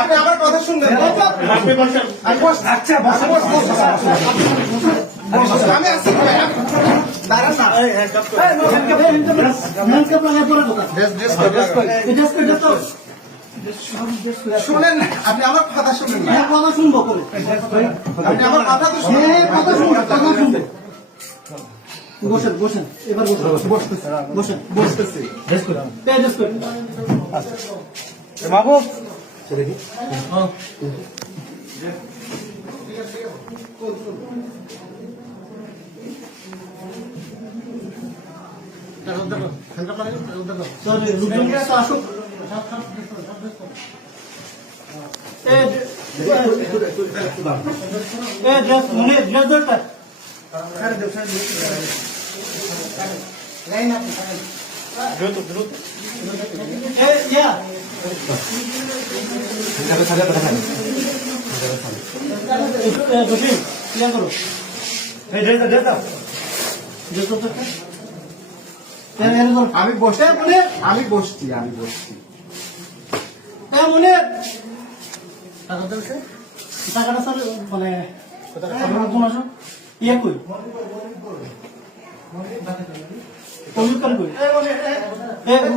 আপনি আমার কথা শুনবেন। আমি আসছি দাঁড়ান না শোনেন, আপনি আমার কথা শুনবেন। কথা শুনবো করে আপনি আমার কথা তো শুনুন। কথা শুনবো, কথা শুনবো। বসেন বসেন, এবার বসেন বসেন বসতেছি। মাহবুব আসুক। আমি বসে আমি বসছি টাকাটা স্যার মানে কোন আসো ইয়ে কই কমিউনিকেট কই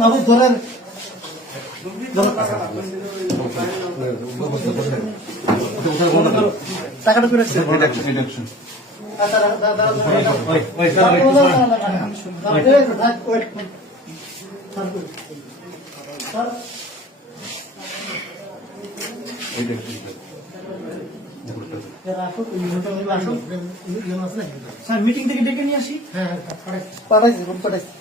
বাবু ধরেন টাকাটা করে স্যার মিটিং থেকে ডেকে নিয়ে আসি। হ্যাঁ পাঠাইছি।